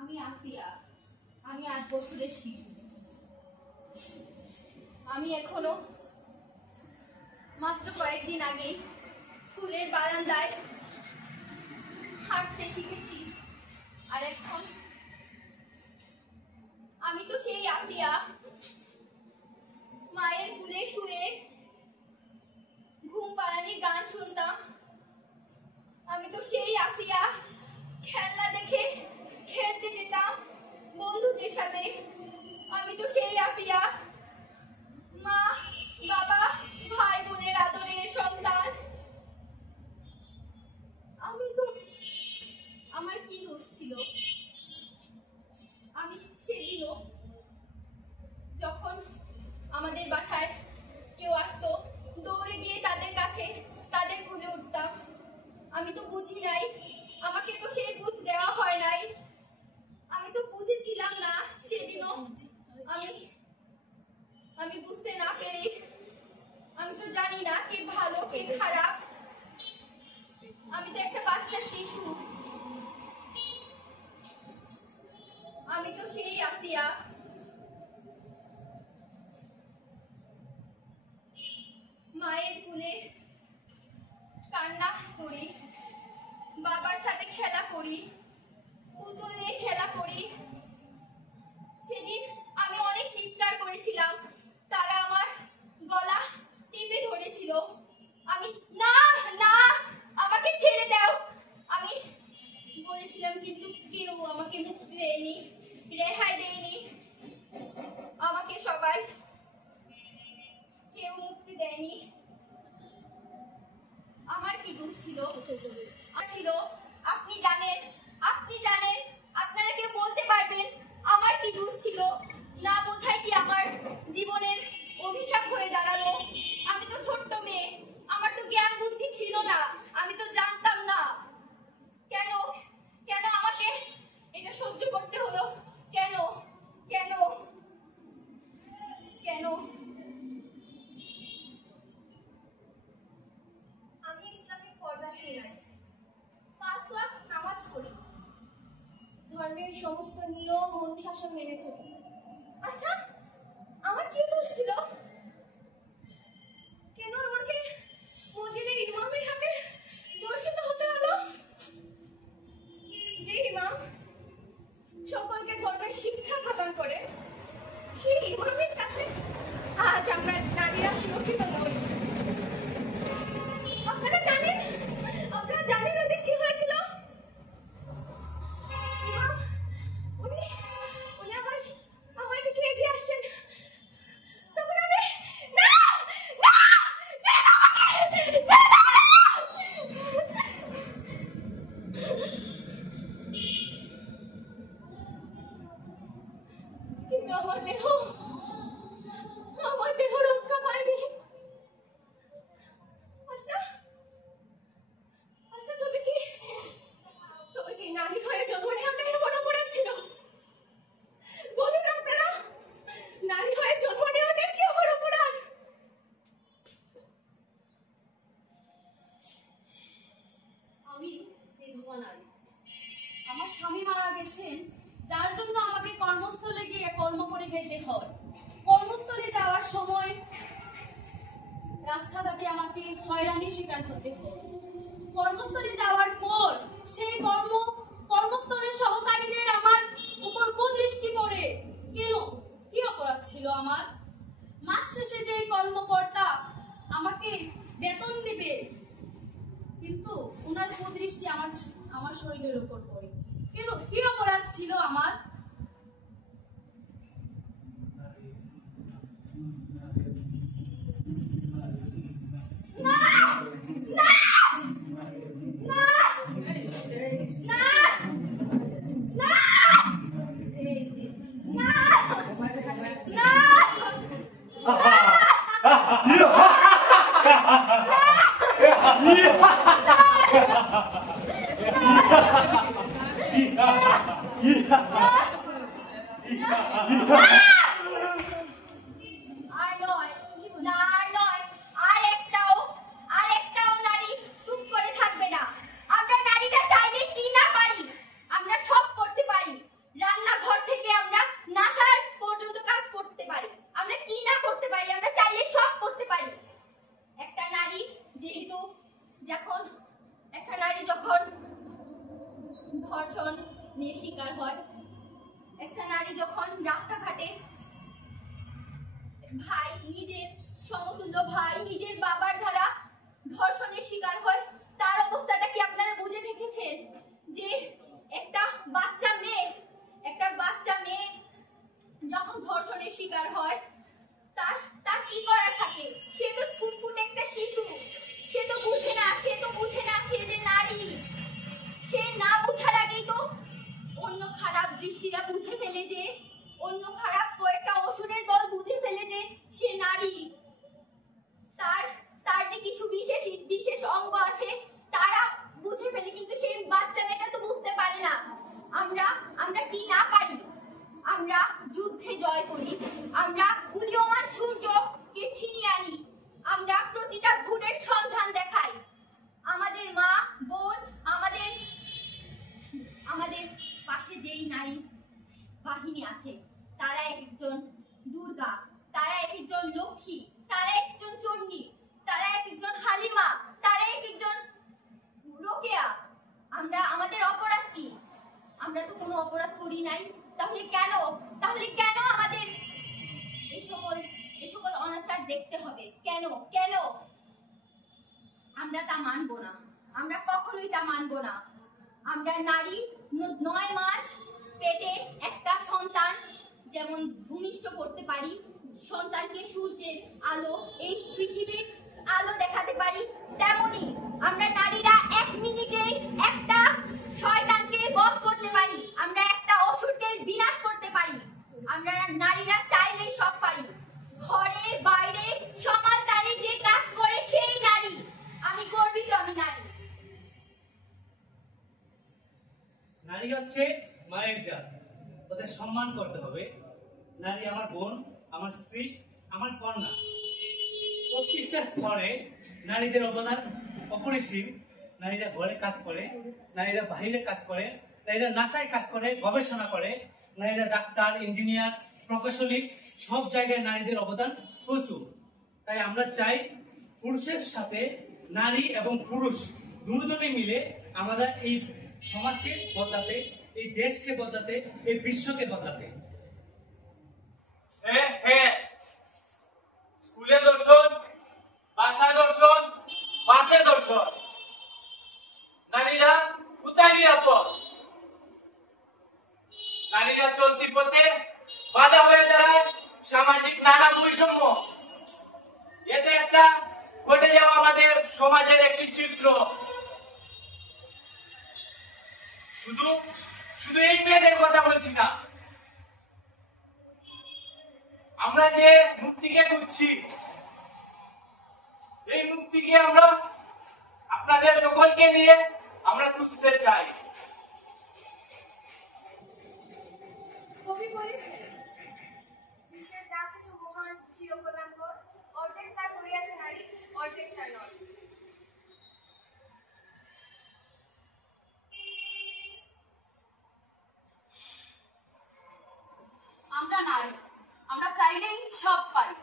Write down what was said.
আমি আসিয়া, আমি 8 বছরের শিশু। আমি এখনো মাত্র কয়েকদিন আগে স্কুলের বারান্দায় হাঁটতে শিখেছি। আর এখন আমি তো সেই আসিয়া, মায়ের কোলে শুয়ে ঘুম পাড়ানির গান শুনতাম। আমি তো সেই আসিয়া, খেলনা দেখে খেলতে যেতাম বন্ধুদের সাথে। আমি তো সেই আসিয়া, মা বাবা ভাই বোনের আদরের সন্তান। আমি তো, আমার কি দোষ ছিল? আমি সেদিনও যখন আমাদের বাসায় কেউ আসতো, দৌড়ে গিয়ে তাদের কাছে তাদের কোলে উঠতাম। আমি তো বুঝি নাই, আমাকে তো সেই বুঝ দেওয়া হয় নাই। আমি তো বুঝেছিলাম না সেদিনও। আমি বুঝতে না পেরে, আমি তো জানি না কে ভালো কে খারাপ। আমি তো একটা বাচ্চা শিশু। আমি তো সেই আসিয়া, মায়ের কোলে কান্না করি, বাবার সাথে খেলা করি, পুতুল নিয়ে খেলা করি। সেদিন আমি অনেক চিৎকার করেছিলাম, তারা আমার গলা টিপে ধরেছিল। আমি না না, আমাকে ছেড়ে দাও আমি বলেছিলাম, কিন্তু কেউ আমাকে মুক্তি দেয়নি, রেহাই দেয়নি। আমাকে সবাই কেউ মুক্তি দেয়নি। আমার কি দোষ ছিল? আপনি জানেন, আপনারা কেউ বলতে পারবেন আমার কি দোষ ছিল? না বোঝাই কি আমার জীবনের অভিশাপ হয়ে দাঁড়ালো? আমি তো ছোট্ট মেয়ে, আমার তো জ্ঞান বুদ্ধি ছিল না, আমি তো জানতাম না। কেন কেন আমাকে এটা সহ্য করতে হলো? কেন কেন কেন? আমি ইসলামিক পর্দাশীল নারী, 5 ওয়াক্ত নামাজ পড়ি, ধর্মের সমস্ত নিয়ম অনুশাসন মেনে চলি। আচ্ছা, আমার কি দোষ ছিল? কেন আমাকে মসজিদের ইমামের হাতে দর্শিত হতে হলো? যে ইমাম সকলকে ধর্মের শিক্ষা প্রদান করে, সেই ইমামের কাছে আজ আমরা নারীরা সুরক্ষিত নই। আপনারা জানেন ওদের কি হয়েছিল? ইমাম উনি আমার দিকে এগিয়ে আসছেন, তখন আমি না না কিন্তু আমার দেহ রক্ষা পায়নি। আচ্ছা, তবে কি নারী হয়ে জন্ম নেওয়াটাই এমন অপরাধ ছিল? বলুন আপনারা, নারী হয়ে জন্ম নেওয়াটাই কি এমন অপরাধ? আমি বিধবা নারী। আমার স্বামী মারা গেছেন, যার জন্য আমাকে কর্মস্থলে গিয়ে কর্ম করে যেতে হয়। কর্মস্থলে যাওয়ার সময় রাস্তাটা রাস্তাতে আমাকে হয়রানির শিকার হতে হতো। কর্মস্থলে যাওয়ার পর সেই কর্মস্থলের সহকারীদের আমার উপর কুদৃষ্টি পড়ে। কেন? কি অপরাধ ছিল আমার? মাস শেষে যে কর্মকর্তা আমাকে বেতন দিবে, কিন্তু ওনার কুদৃষ্টি আমার শরীরের উপর পড়ে। কেন? কি অপরাধ ছিল আমার? আর নয়, না আর নয়, আর একটাও নারী চুপ করে থাকবে না। আমরা নারীরা চাইলে কি না পারি, আমরা সব করতে পারি। রান্নাঘর থেকে আমরা নাসার পর্যন্ত কাজ করতে পারি। আমরা কি না করতে পারি, আমরা চাইলে সব করতে পারি। একটা নারী যখন ধর্ষণ নিয়ে শিকার হয়, একটা নারী যখন রাস্তাঘাটে ভাই, নিজের সমতুল্য ভাই, নিজের বাবার দ্বারা ধর্ষণের শিকার হয়, তার অবস্থাটা কি আপনারা বুঝে দেখেছেন? যে একটা বাচ্চা মেয়ে যখন ধর্ষণের শিকার হয়, তার কি করার থাকে? সে তো ফুটফুটে একটা শিশু, সে তো বুঝে না সে যে নারী। সে না বুঝার আগেই তো অন্য খারাপ দৃষ্টিরা বুঝে ফেলে, যে অন্য খারাপ কয়েকটা অসুরের দল বুঝে ফেলে যে সে নারী। তার যে কিছু বিশেষ অঙ্গ আছে তারা বুঝে ফেলে, কিন্তু সেই বাচ্চা মেয়েটা তো বুঝতে পারে না। আমরা কি না পারি? আমরা যুদ্ধে জয় করি, আমরা উদীয়মান সূর্যকে ছিনিয়ে আনি, আমরা প্রতিটা ভুলের সন্ধান দেখাই। আমাদের মা বোন, আমাদের পাশে যেই নারী বাহিনী আছে, তারা একজন দুর্গা, তারা একজন লক্ষ্মী, তারা একজন চণ্ডী, তারা একজন হালিমা, তারা একজন রোকেয়া। আমাদের অপরাধ কি? আমরা তো কোনো অপরাধ করি নাই। তাহলে কেন আমাদের এই সকল অনাচার দেখতে হবে? কেন আমরা তা মানব না, আমরা কখনোই তা মানব না। আমরা নারী 9 মাস পেটে একটা সন্তান যেমন ভূমিষ্ঠ করতে পারি, সন্তানকে সূর্যের আলো, এই পৃথিবীর আলো দেখাতে পারি, তেমনি আমরা নারীরা 1 মিনিটেই একটা শয়তানকে বধ করতে পারি, আমরা একটা অসুরকে বিনাশ করতে পারি। আমরা নারীরা চাইলেই সব পারি। ঘরে বাইরে সমাজদারে যে কাজ করে সেই নারী। আমি গর্বিত, আমি নারী। নারী হচ্ছে মায়ের জাত, ওদের সম্মান করতে হবে। নারী আমার বোন, আমার স্ত্রী, আমার কন্যা। প্রত্যেকটা স্তরে নারীদের অবদান অপরিসীম। নারীরা ঘরে কাজ করে, নারীরা বাইরে কাজ করে, নারীরা নাসায় কাজ করে, গবেষণা করে, নারীরা ডাক্তার, ইঞ্জিনিয়ার, প্রকৌশলী, সব জায়গায় নারীদের অবদান প্রচুর। তাই আমরা চাই পুরুষের সাথে নারী এবং পুরুষ দুজনে মিলে আমরা এই সমাজকে বদলাতে, এই দেশকে বদলাতে, এই বিশ্বকে বদলাতে। স্কুলে দর্শন, বাসায় দর্শন, বাসে দর্শন। নারীরা কোথায় নিরাপদ? নারীরা চলতি পথে বাধা হয়ে দাঁড়ায় সামাজিক নানা বৈষম্য। এটা একটা ঘটে যাওয়া আমাদের সমাজের একটি চিত্র। শুধু এই মেয়েদের কথা বলছি না, আমরা যে মুক্তিকে খুঁজছি, এই মুক্তিকে আমরা আপনাদের সকলকে নিয়ে আমরা খুঁজতে চাই। কবি বলেছেন, বিশ্বের যা কিছু মহান চিরকল্যাণকর, অর্ধেক তা করিয়াছে নারী, অর্ধেক তা নয়। আমরা নারী, আমরা চাইলেই সব পারি।